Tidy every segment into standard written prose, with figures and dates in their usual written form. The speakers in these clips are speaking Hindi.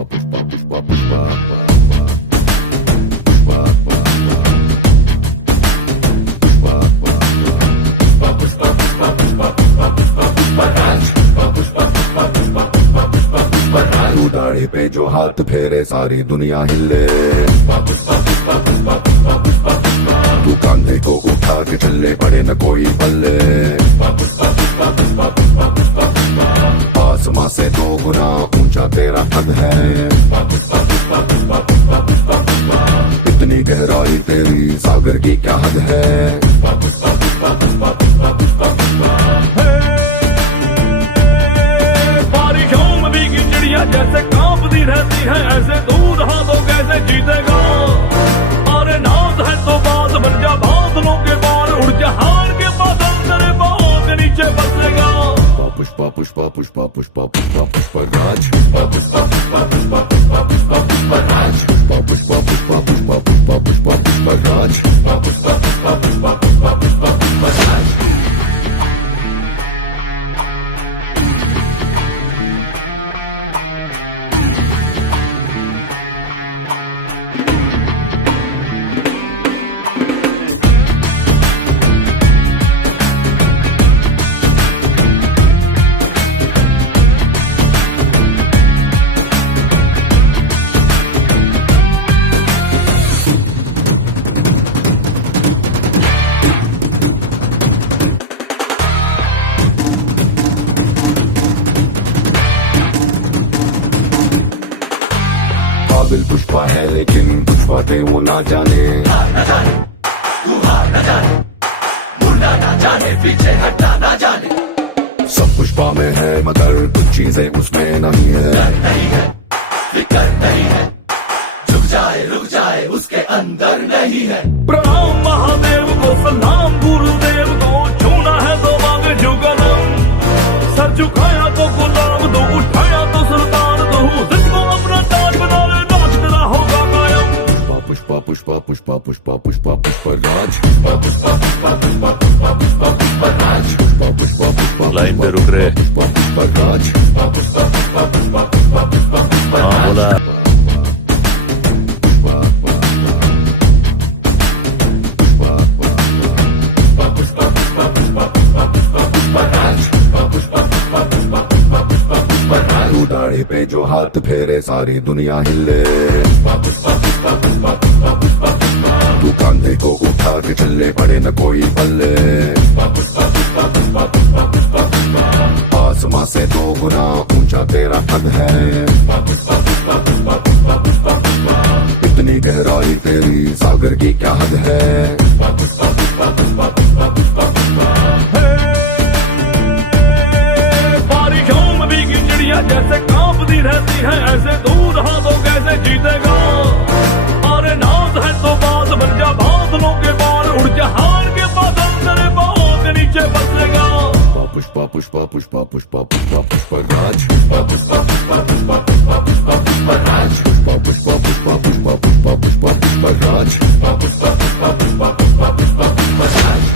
पुष्पा पुष्पा पुष्पा पुष्पा तू दाढ़ी पे जो हाथ फेरे सारी दुनिया हिले। तू कांधे को उठा के चले पड़े न कोई पल्ले। आसमां से 2 गुना ऊंचा तेरा कद है। इतनी गहराई तेरी सागर की क्या हद है। बारिशों में भीगी चिड़िया जैसे कांपती रहती है, ऐसे दूध हाथों कैसे जीतेगा। अरे नाज है तो बात बन जा, बादलों के बाल उड़ जा, हार के बादल तेरे पाँव के नीचे बसेगा। पुष्पा पुष्पा पुष्पा पुष्पा पुष्पा पुष्पा राज। पुष्पा पुष्पा पुष्पा पुष्पा पुष्पा पुष्पा पुष्पा राज। पुष्पा पुष्पा पुष्पा पुष्पा पुष्पा पुष्पा पुष्पा राज। पुष्पा पुष्पा पुष्पा पुष्पा पुष्पा पुष्पा पुष्पा राज। काबिल पुष्पा है लेकिन कुछ बातें वो ना जाने। तू हार न जाने, मुड़ना ना जाने, पीछे हटना ना जाने। सब पुष्पा में है मगर कुछ चीजें उसमें नहीं है। डर नहीं है, फिक्र नहीं है, झुक जाए रुक जाए उसके अंदर नहीं है। प्रणाम महादेव को, सलाम गुरुदेव को, छूना है तो मांगे जुगलम। सर झुकाया तो गुलाम दो, उठाया तो सुल्तान दो, जिसको अपना ताज बना ले, नाच तेरा होगा कायम। पुष्पा पुष्पा पुष्पा पुष्पा पुष्पा पुष्पा राज। पुष्पा पुष्पा पुष्पा पुष्पा पुष्पा पुष्पा पुष्पा राज। पुष्पा पुष्पा पुष्पा लाइन पे रुक रहे। पुष्पा पुष्पा राज। पुष्पा पुष्पा पुष्पा पुष्पा पुष्पा पुष्पा पुष्पा हाँ बोला। तू दाढ़ी पे जो हाथ फेरे सारी दुनिया हिले। तू कांधे को उठा के चले पड़े न कोई पल्ले। आसमां से 2 गुना ऊंचा तेरा कद है। इतनी गहराई तेरी सागर की क्या हद है। बारिशों में भीगी चिड़िया जैसे कांपती रहती है, ऐसे दूध हाथों कैसे जीतेगा। अरे नाज है तो बात बन जा, बादलों के बाल उड़ जा, हार के बादल तेरे पाँव के नीचे बसेगा। पुष्पा पुष्पा पुष्पा पुष्पा पुष्पा पुष्पा राज। पुष्पा पुष्पा पुष्पा पुष्पा पुष्पा पुष्पा पुष्पा राज। पुष्पा पुष्पा पुष्पा पुष्पा पुष्पा पुष्पा पुष्पा राज। पुष्पा पुष्पा पुष्पा पुष्पा पुष्पा पुष्पा पुष्पा राज।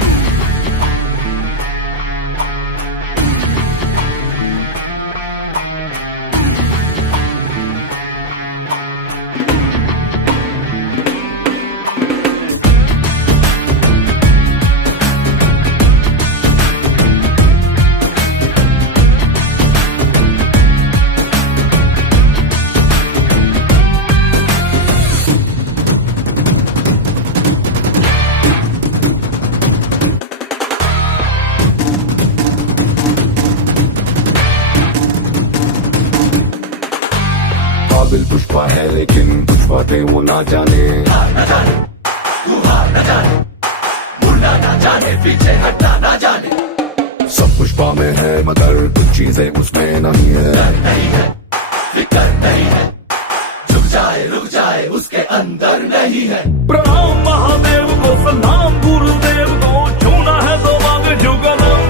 काबिल पुष्पा है लेकिन कुछ बातें वो ना जाने। हार न जाने, तू हार न जाने, मुड़ना ना जाने, पीछे हटना ना जाने। सब पुष्पा में है मगर कुछ चीजें उसमें नहीं है। डर नहीं है, फिक्र नहीं है, झुक जाए रुक जाए उसके अंदर नहीं है। प्रणाम महादेव को, सलाम गुरुदेव को, छूना है तो मांगे जुगलम।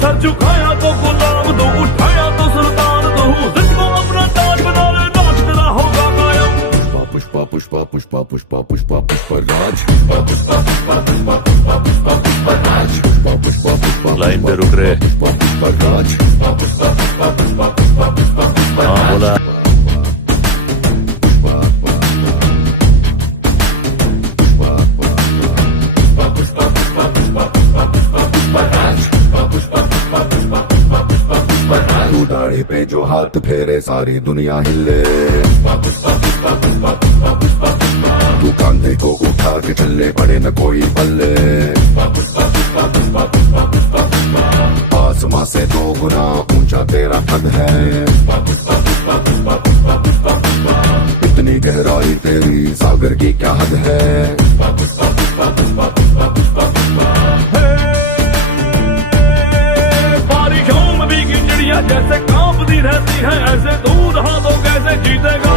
सर झुकाया तो गुलाम दो, उठाया तो सुल्तान दो, जिसको अपना ताज बना ले, नाच तेरा होगा कायम। पुष्पा पुष्पा पुष्पा पुष्पा पुष्पा पुष्पा राज। पुष्पा पुष्पा पुष्पा पुष्पा पुष्पा पुष्पा पुष्पा राज। पुष्पा पुष्पा पुष्पा लाइन पे रुक रहे। पुष्पा पुष्पा राज। पुष्पा पुष्पा पुष्पा पुष्पा पुष्पा पुष्पा पुष्पा हाँ राज। बोला। पे जो हाथ फेरे सारी दुनिया हिले। तू कांधे को उठा के चले पड़े न कोई पल्ले। आसमां से 2 गुना ऊंचा तेरा कद है। इतनी गहराई तेरी सागर की क्या हद है। बारिशों में भीगी चिड़िया जैसे कांपती रहती है, ऐसे दूध हाथों कैसे जीतेगा।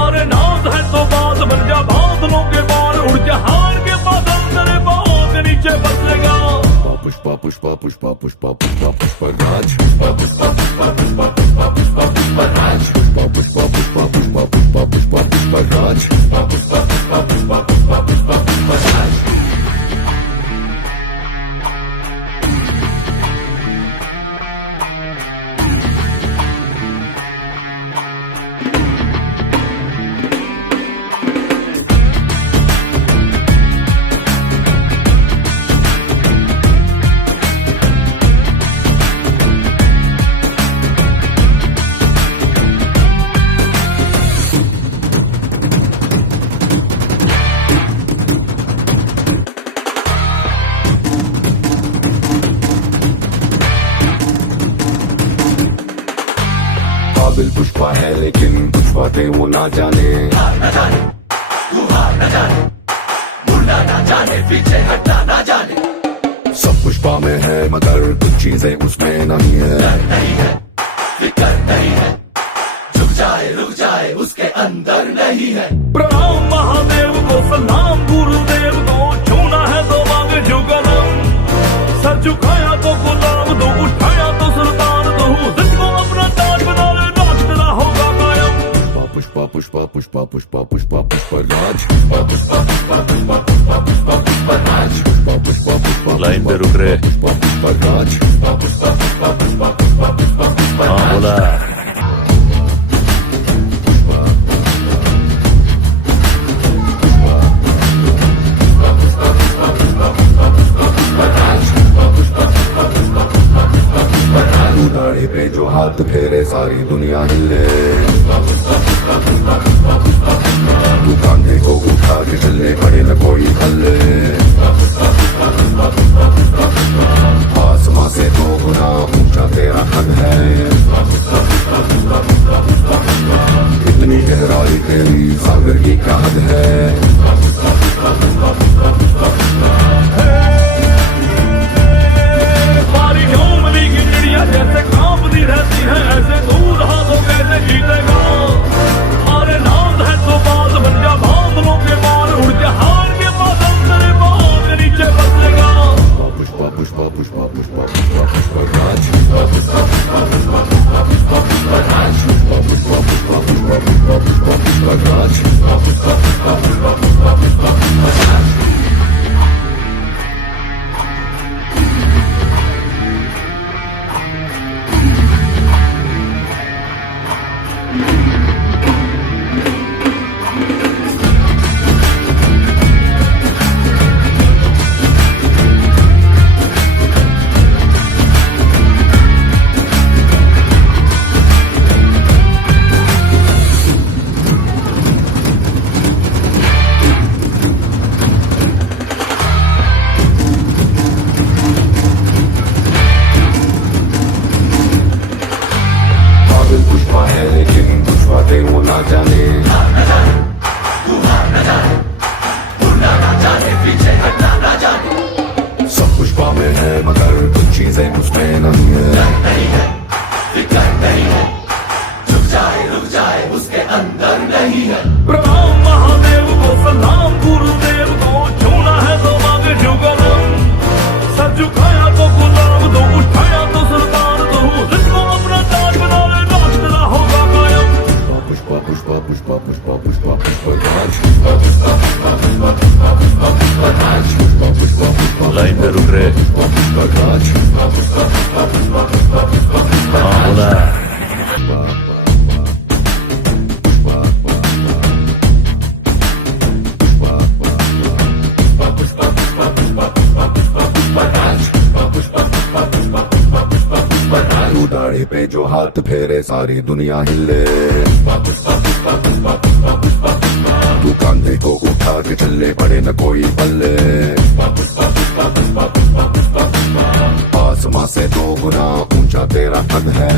अरे नाज है तो बात बन जा, बादलों के बाल उड़ जा, हार के बादल तेरे पाँव के नीचे बसलेगा। पुष्पा पुष्पा पुष्पा पुष्पा पुष्पा पुष्पराज। पुष्पा पुष्पा पुष्पा पुष्पा पुष्पा पुष्पा पुष्पराज। पुष्पा पुष्पा पुष्पा पुष्पा पुष्पा पुष्पा पुष्पराज। पुष्पा पुष्पा पुष्पा पुष्पा पुष्पा पुष्पा पुष्पराज। काबिल पुष्पा है लेकिन कुछ बातें वो ना जाने। हार न जाने, तू हार न जाने, मुड़ना ना जाने, पीछे हटना ना जाने। सब पुष्पा में है मगर कुछ चीजें उसमें नहीं है। डर नहीं है, फिकर नहीं है, झुक जाए रुक जाए उसके अंदर नहीं है। प्रणाम महादेव को, सलाम गुरुदेव को, छूना है तो मांगे जुगलम। सर झुकाया तो गुलाम दो, उठाया तो सुल्तान दो, जिसको अपना ताज बना ले, नाच तेरा होगा कायम। पुष्पा पुष्पा पुष्पा पुष्पा पुष्पा पुष्पराज। पुष्पा पुष्पा पुष्पा पुष्पा पुष्पा पुष्पा पुष्पराज। पुष्पा पुष्पा पुष्पा लाइन पे रुक रहे। पुष्पा पुष्पराज। पुष्पा पुष्पा पुष्पा पुष्पा पुष्पा पुष्पा पुष्पराज। हाँ बोला। दाढ़ी पे जो हाथ फेरे सारी दुनिया हिले। तू कांधे को उठा के चले पड़े न कोई हल्ले। आसमां से 2 गुना ऊंचा तेरा कद है। इतनी गहराई तेरी सागर की क्या हद है। बारिशों में भीगी चिड़िया जैसे कांपती रहती है, ऐसे दूध हाथों कैसे जीतेगा। अरे नाज है तो बात बन जा, बादलों के बाल उड़ जा, हार के बादल तेरे पाँव के नीचे बसलेगा। पुष्पा पुष्पा पुष्पा पुष्पा पुष्पा पुष्पराज। पुष्पा पुष्पा पुष्पा पुष्पा पुष्पा पुष्पा पुष्पराज। पुष्पा पुष्पा पुष्पा पुष्पा पुष्पा पुष्पा पुष्पराज। पुष्पा पुष्पा पुष्पा पुष्पा पुष्पा पुष्पा पुष्पराज। लाइन पे रुक रहे। हाँ बोला। हाथ फेरे सारी दुनिया हिले। तू कांधे को उठा के चले पड़े न कोई पल्ले। आसमां से 2 गुना ऊंचा तेरा कद है।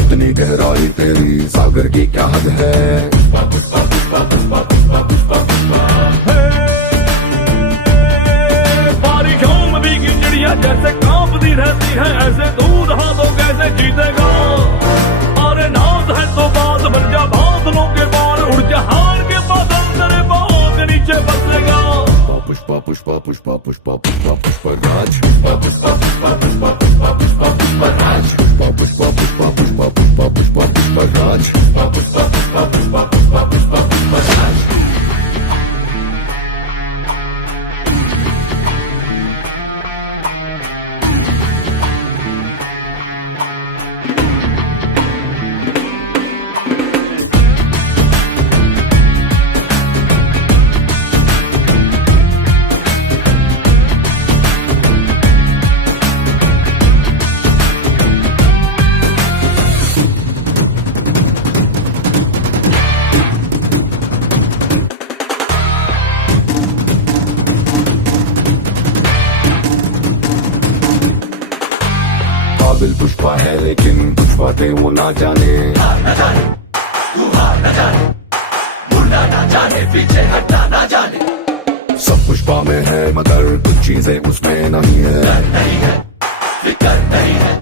इतनी गहराई तेरी सागर की क्या हद है। बारिशों में भीगी चिड़िया जैसे कांपती रहती है, ऐसे दूध हाथों कैसे जीतेगा। अरे नाज है तो बात बन जा, बादलों के बार उड़ जा, हार के बादल तेरे पाँव के नीचे बसेगा। पुष्पा पुष्पा पुष्पा पुष्पा पुष्पा पुष्पराज। पुष्पा पुष्पा पुष्पा पुष्पा पुष्पा पुष्पा पुष्पराज। पुष्पा पुष्पा पुष्पा पुष्पा पुष्पा पुष्पा पुष्पराज। पुष्पा पुष्पा पुष्पा पुष्पा पुष्पा पुष्पा पुष्पराज। काबिल पुष्पा है लेकिन कुछ बातें वो ना जाने। हार न जाने, तू हार न जाने, मुड़ना ना जाने, पीछे हटना ना जाने। सब पुष्पा में है मगर कुछ चीजें उसमें नहीं है। डर नहीं है, फिकर नहीं है,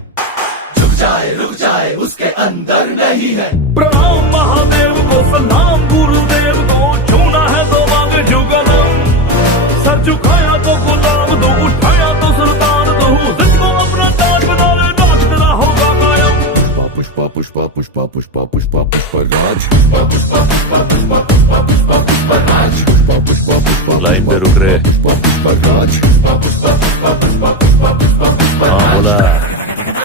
झुक जाए रुक जाए उसके अंदर नहीं है। प्रणाम महादेव को, सलाम गुरुदेव को, छूना है तो मांगे जुगलम। सर झुकाया तो गुलाम दो, उठाया तो सुल्तान दो, जिसको अपना ताज बना ले, नाच तेरा होगा कायम। पुष्पा पुष्पा पुष्पा पुष्पा पुष्पा पुष्पराज। पुष्पा पुष्पा पुष्पा पुष्पा पुष्पा पुष्पा पुष्पराज। पुष्पा पुष्पा पुष्पा लाइन पे रुक रहे। पुष्पा पुष्पराज। पुष्पा पुष्पा पुष्पा पुष्पा पुष्पा पुष्पा हाँ बोला।